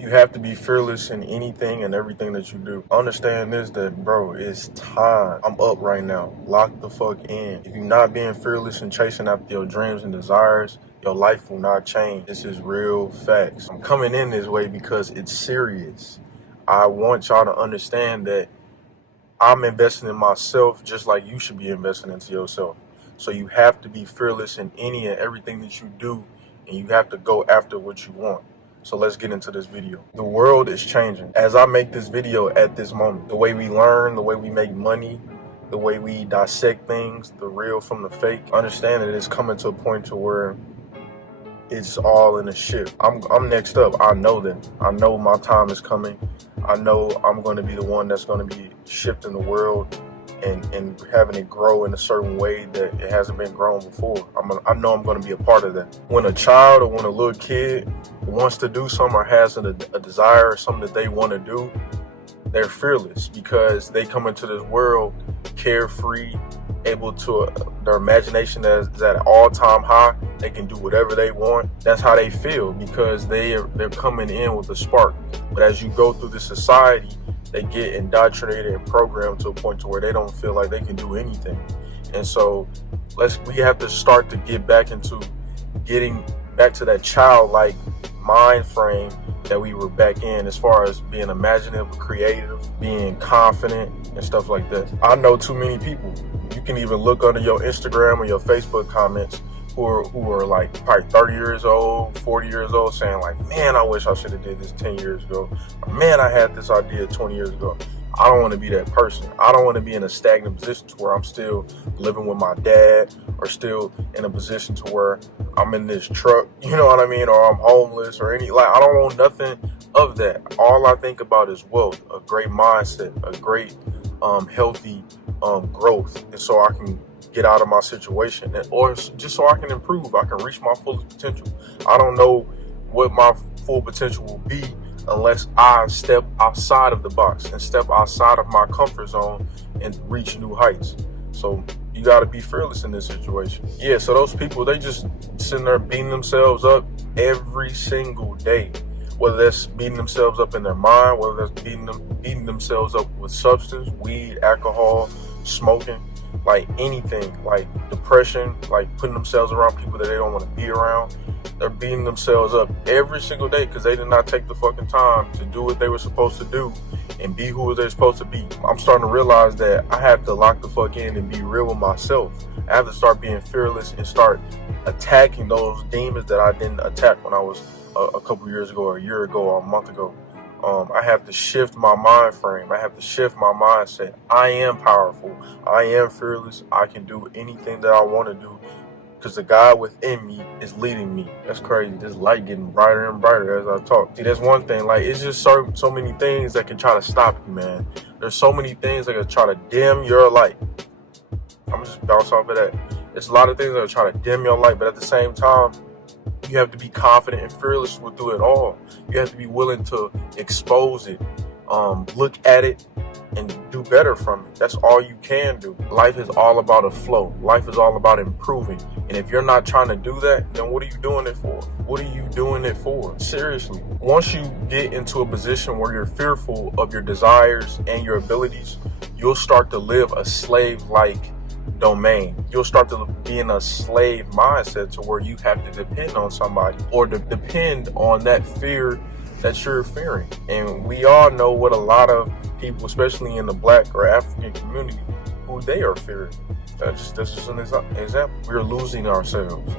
You have to be fearless in anything and everything that you do. Understand this, that bro, it's time. I'm up right now. Lock the fuck in. If you're not being fearless and chasing after your dreams and desires, your life will not change. This is real facts. I'm coming in this way because it's serious. I want y'all to understand that I'm investing in myself just like you should be investing into yourself. So you have to be fearless in any and everything that you do, and you have to go after what you want. So let's get into this video. The world is changing. As I make this video at this moment, the way we learn, the way we make money, the way we dissect things, the real from the fake, understand that it's coming to a point to where it's all in a shift. I'm next up. I know that. I know my time is coming. I know I'm going to be the one that's going to be shifting the world and having it grow in a certain way that it hasn't been grown before. I know I'm going to be a part of that. When a child or when a little kid wants to do something or has a desire or something that they want to do, they're fearless because they come into this world carefree, able to, their imagination is at an all-time high. They can do whatever they want. That's how they feel because they're coming in with a spark. But as you go through the society, they get indoctrinated and programmed to a point to where they don't feel like they can do anything. And so we have to start to get back into getting back to that childlike mind frame that we were back in, as far as being imaginative, creative, being confident and stuff like that. I know too many people. You can even look under your Instagram or your Facebook comments who are like probably 30 years old, 40 years old, saying like, man, I wish I should have did this 10 years ago. Or, man, I had this idea 20 years ago. I don't want to be that person. I don't want to be in a stagnant position to where I'm still living with my dad or still in a position to where I'm in this truck, you know what I mean? Or I'm homeless or I don't want nothing of that. All I think about is wealth, a great mindset, a great, healthy, growth. And so I can get out of my situation or just so I can improve. I can reach my fullest potential. I don't know what my full potential will be unless I step outside of the box and step outside of my comfort zone and reach new heights. So you got to be fearless in this situation. Yeah, so those people, they just sitting there beating themselves up every single day, whether that's beating themselves up in their mind, whether that's beating themselves up with substance, weed, alcohol, smoking, like anything, like depression, like putting themselves around people that they don't want to be around. They're beating themselves up every single day because they did not take the fucking time to do what they were supposed to do and be who they're supposed to be. I'm starting to realize that I have to lock the fuck in and be real with myself. I have to start being fearless and start attacking those demons that I didn't attack when I was a couple years ago or a year ago or a month ago. I have to shift my mind frame. I have to shift my mindset. I am powerful. I am fearless. I can do anything that I want to do because the God within me is leading me. That's crazy. This light getting brighter and brighter as I talk. See, that's one thing. Like, it's just so many things that can try to stop you, man. There's so many things that can try to dim your light. I'm just bounce off of that. There's a lot of things that are trying to dim your light, but at the same time, you have to be confident and fearless through it all. You have to be willing to expose it, look at it, and do better from it. That's all you can do. Life is all about a flow. Life is all about improving. And if you're not trying to do that, then what are you doing it for? What are you doing it for? Seriously. Once you get into a position where you're fearful of your desires and your abilities, you'll start to live a slave-like domain. You'll start to be in a slave mindset to where you have to depend on somebody or to depend on that fear that you're fearing. And we all know what a lot of people, especially in the Black or African community, who they are fearing. That's just an example. We're losing ourselves.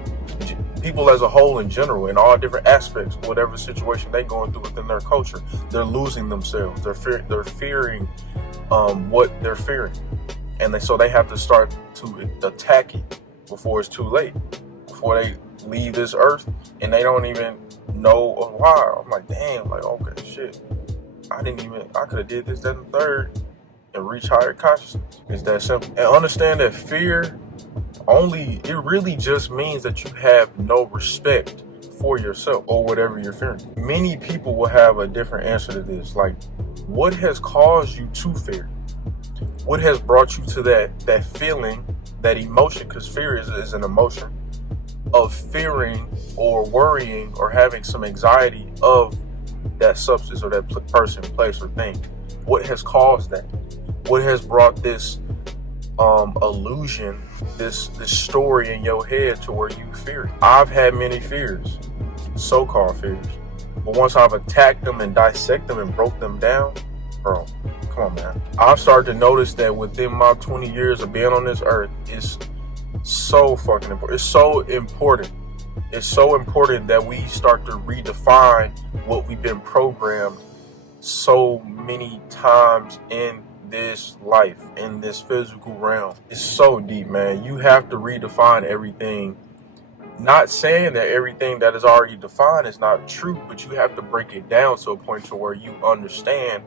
People as a whole in general, in all different aspects, whatever situation they're going through within their culture, they're losing themselves. They're fearing what they're fearing. And so they have to start to attack it before it's too late, before they leave this earth and they don't even know why. I'm like, damn, like, okay, shit. I could have did this, that, and third and reach higher consciousness. It's that simple. And understand that fear it really just means that you have no respect for yourself or whatever you're fearing. Many people will have a different answer to this. Like, what has caused you to fear? What has brought you to that feeling, that emotion, because fear is an emotion, of fearing or worrying or having some anxiety of that substance or that person, place, or thing? What has caused that? What has brought this illusion, this story in your head to where you fear it? I've had many fears, so-called fears, but once I've attacked them and dissect them and broke them down, bro, come on, man. I've started to notice that within my 20 years of being on this earth, it's so fucking important. It's so important. It's so important that we start to redefine what we've been programmed so many times in this life, in this physical realm. It's so deep, man. You have to redefine everything. Not saying that everything that is already defined is not true, but you have to break it down to a point to where you understand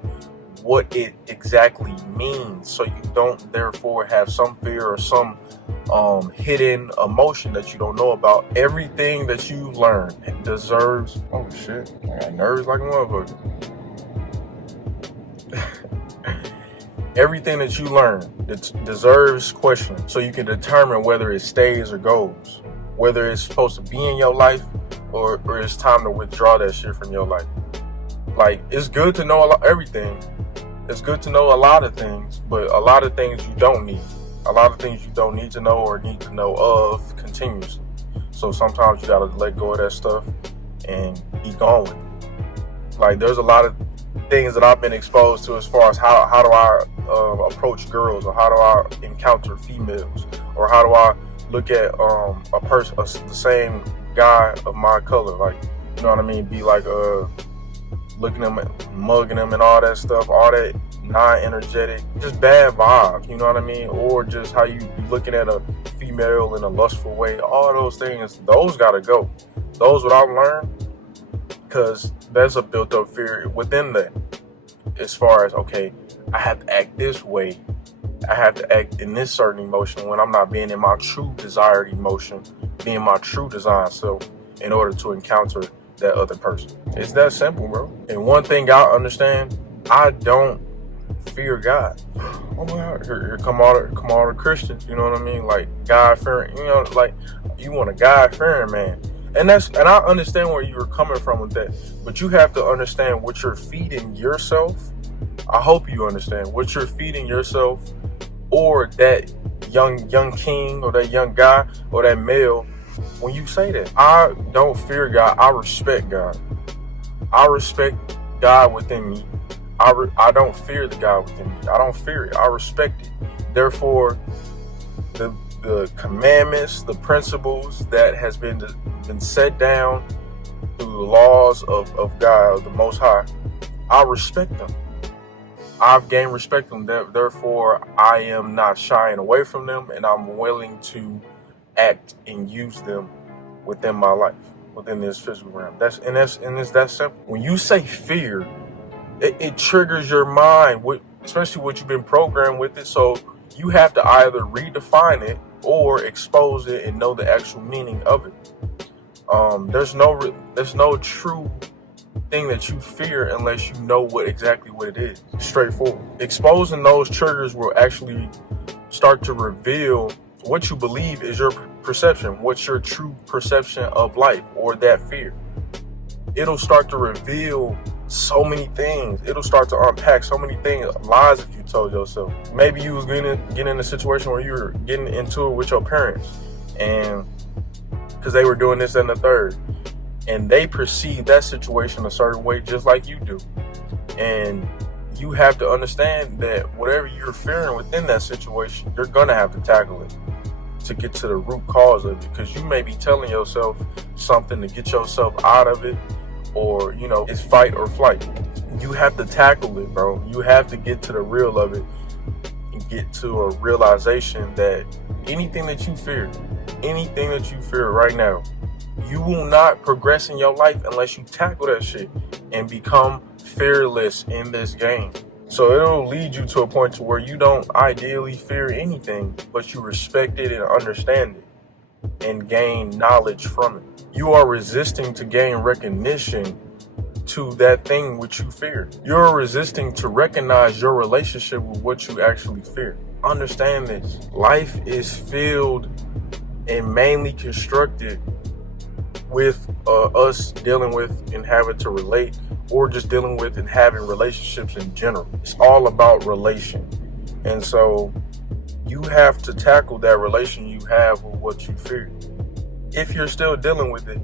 what it exactly means, so you don't therefore have some fear or some hidden emotion that you don't know about. Everything that you learn deserves, oh shit, I got nerves like a motherfucker. Everything that you learn, it deserves questioning, so you can determine whether it stays or goes, whether it's supposed to be in your life or it's time to withdraw that shit from your life. Like, it's good to know everything. It's good to know a lot of things, but a lot of things you don't need. A lot of things you don't need to know or need to know of continuously. So sometimes you gotta let go of that stuff and be gone with it. Like, there's a lot of things that I've been exposed to as far as how do I approach girls, or how do I encounter females, or how do I look at a person, the same guy of my color, like, you know what I mean? Be like looking at them, mugging them, and all that stuff, all that non-energetic, just bad vibes, you know what I mean? Or just how you looking at a female in a lustful way, all those things, those gotta go. Those what I've learned, because there's a built-up fear within that, as far as, okay, I have to act this way, I have to act in this certain emotion when I'm not being in my true desired emotion, being my true desired self, in order to encounter that other person. It's that simple, bro. And one thing I understand, I don't fear God. Oh my God, here come all the Christians, you know what I mean? Like, God fearing, you know, like, you want a God fearing man. And I understand where you were coming from with that, but you have to understand what you're feeding yourself. I hope you understand what you're feeding yourself, or that young king, or that young guy, or that male. When you say that, I don't fear God, I respect God. I respect God within me. I don't fear the God within me. I don't fear it. I respect it. Therefore, the commandments, the principles that has been set down through the laws of God, of the Most High, I respect them. I've gained respect from them. Therefore, I am not shying away from them, and I'm willing to act and use them within my life, within this physical realm. It's that simple. When you say fear, it triggers your mind, especially what you've been programmed with it. So you have to either redefine it or expose it and know the actual meaning of it. There's no true thing that you fear unless you know exactly what it is. Straightforward. Exposing those triggers will actually start to reveal what you believe is your perception, what's your true perception of life, or that fear. It'll start to reveal so many things. It'll start to unpack so many things, lies that you told yourself. Maybe you was getting in a situation where you were getting into it with your parents, and because they were doing this and the third, and they perceive that situation a certain way just like you do. And you have to understand that whatever you're fearing within that situation, you're gonna have to tackle it to get to the root cause of it, because you may be telling yourself something to get yourself out of it, or, you know, it's fight or flight. You have to tackle it, bro. You have to get to the real of it and get to a realization that anything that you fear right now, you will not progress in your life unless you tackle that shit and become fearless in this game. So it'll lead you to a point to where you don't ideally fear anything, but you respect it and understand it and gain knowledge from it. You are resisting to gain recognition to that thing which you fear. You're resisting to recognize your relationship with what you actually fear. Understand this. Life is filled and mainly constructed with us dealing with and having to relate or just dealing with and having relationships in general. It's all about relation. And so you have to tackle that relation you have with what you fear. If you're still dealing with it,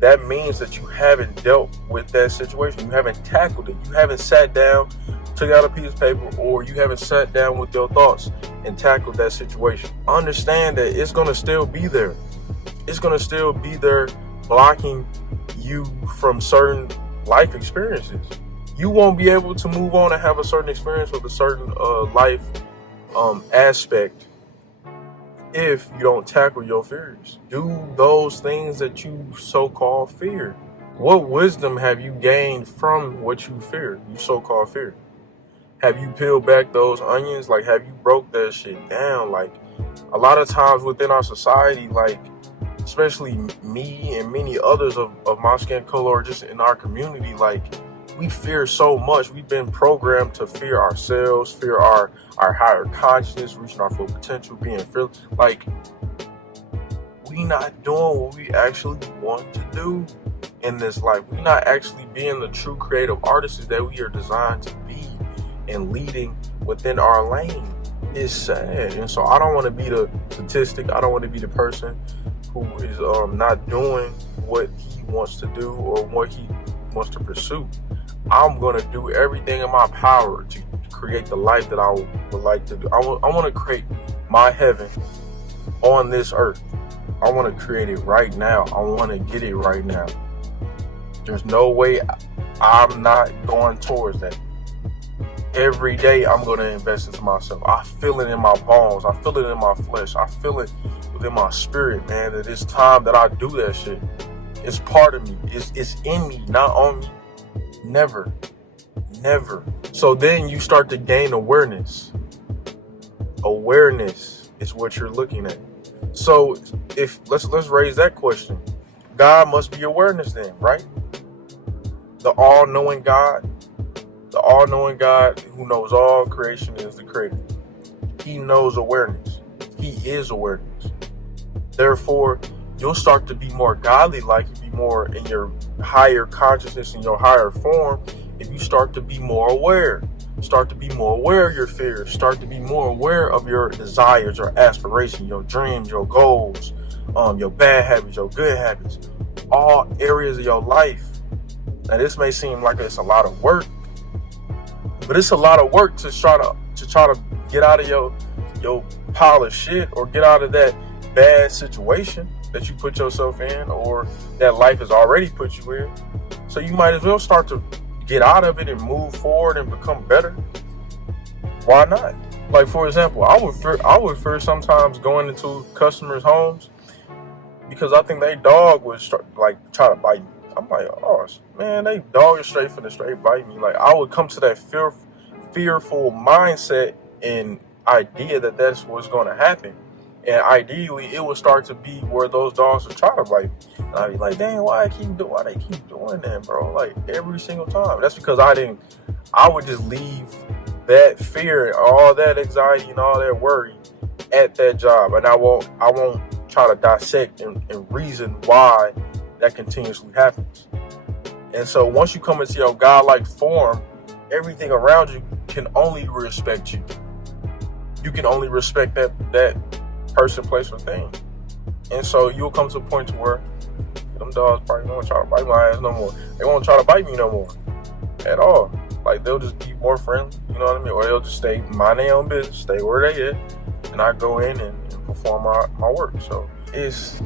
that means that you haven't dealt with that situation. You haven't tackled it. You haven't sat down, took out a piece of paper, or you haven't sat down with your thoughts and tackled that situation. Understand that it's going to still be there. It's going to still be there, blocking you from certain life experiences. You won't be able to move on and have a certain experience with a certain life aspect if you don't tackle your fears. Do those things that you so-called fear. What wisdom have you gained from what you fear, you so-called fear? Have you peeled back those onions? Like, have you broke that shit down? Like, a lot of times within our society, like, especially me and many others of my skin color or just in our community, like, we fear so much. We've been programmed to fear ourselves, fear our higher consciousness, reaching our full potential, being fearless. Like, we not doing what we actually want to do in this life. We're not actually being the true creative artists that we are designed to be and leading within our lane. It's sad. And so I don't want to be the statistic. I don't want to be the person who is not doing what he wants to do or what he wants to pursue. I'm going to do everything in my power to create the life that I would like to do. I want to create my heaven on this earth. I want to create it right now. I want to get it right now. There's no way I'm not going towards that. Every day I'm going to invest into myself. I feel it in my bones. I feel it in my flesh. I feel it within my spirit, man, that it's time that I do that shit. It's part of me. It's in me, not on me. Never. So then you start to gain awareness. Awareness is what you're looking at. So if let's raise that question. God must be awareness then, right? The all-knowing God. The all-knowing God who knows all creation is the creator. He knows awareness. He is awareness. Therefore, you'll start to be more godly-like, you'll be more in your higher consciousness, in your higher form, if you start to be more aware. Start to be more aware of your fears. Start to be more aware of your desires, your aspirations, your dreams, your goals, your bad habits, your good habits, all areas of your life. Now, this may seem like it's a lot of work, but it's a lot of work to try to get out of your pile of shit or get out of that bad situation that you put yourself in or that life has already put you in. So you might as well start to get out of it and move forward and become better. Why not? Like, for example, I would fear sometimes going into customers' homes because I think they dog would try to bite me. I'm like, oh man, they dog is straight bite me. Like, I would come to that fearful mindset and idea that that's what's going to happen. And ideally, it would start to be where those dogs would try to bite me. And I'd be like, dang, why they keep doing that, bro? Like, every single time. That's because I would just leave that fear, all that anxiety and all that worry at that job. And I won't try to dissect and reason why that continuously happens. And so once you come into your godlike form, everything around you can only respect you. You can only respect that person, place, or thing. And so you'll come to a point to where them dogs probably won't try to bite my ass no more. They won't try to bite me no more at all. Like, they'll just be more friendly, you know what I mean? Or they'll just stay mind their own business, stay where they at, and I go in and perform my work. So it's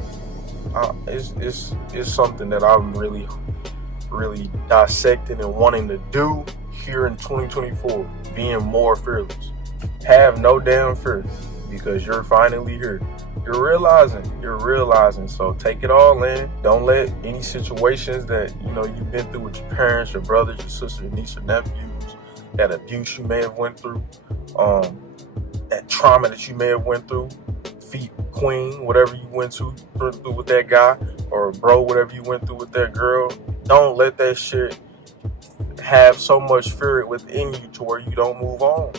something that I'm really dissecting and wanting to do here in 2024, being more fearless. Have no damn fear, because you're finally here. You're realizing. So take it all in. Don't let any situations that, you've been through with your parents, your brothers, your sisters, your nieces, your nephews, that abuse you may have went through, that trauma that you may have went through, queen, whatever you went through with that guy, or bro, whatever you went through with that girl. Don't let that shit have so much fear within you to where you don't move on.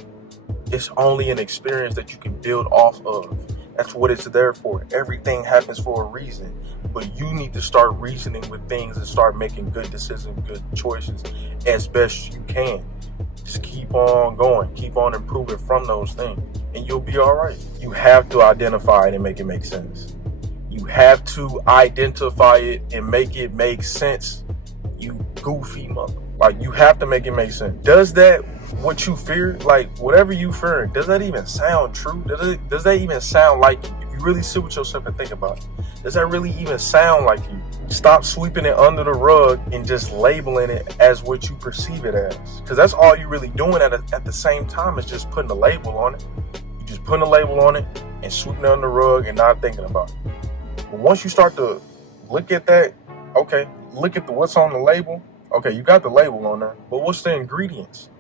It's only an experience that you can build off of. That's what it's there for. Everything happens for a reason. But you need to start reasoning with things and start making good decisions, good choices as best you can. Just keep on going, keep on improving from those things, and you'll be all right. You have to identify it and make it make sense. You have to identify it and make it make sense. You goofy mother. Like, you have to make it make sense. Does that, what you fear, like whatever you fear, does that even sound true? Does that even sound like you? If you really sit with yourself and think about it, does that really even sound like you? Stop sweeping it under the rug and just labeling it as what you perceive it as. Because that's all you're really doing at the same time is just putting a label on it. You're just putting a label on it and sweeping it under the rug and not thinking about it. But once you start to look at that, okay, look at what's on the label. Okay, you got the label on there, but what's the ingredients?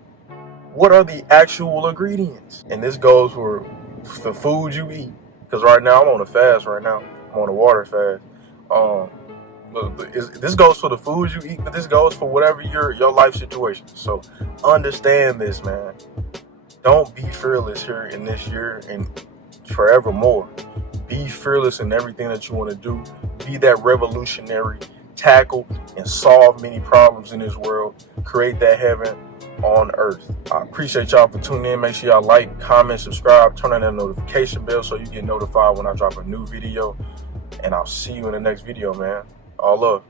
What are the actual ingredients? And this goes for the food you eat. Because right now, I'm on a fast right now. I'm on a water fast. This goes for the food you eat, but this goes for whatever your life situation. So understand this, man. Don't be fearless here in this year and forevermore. Be fearless in everything that you want to do. Be that revolutionary. Tackle and solve many problems in this world. Create that heaven on earth. I appreciate y'all for tuning in. Make sure y'all like, comment, subscribe, turn on that notification bell so you get notified when I drop a new video. And I'll see you in the next video, man. All love.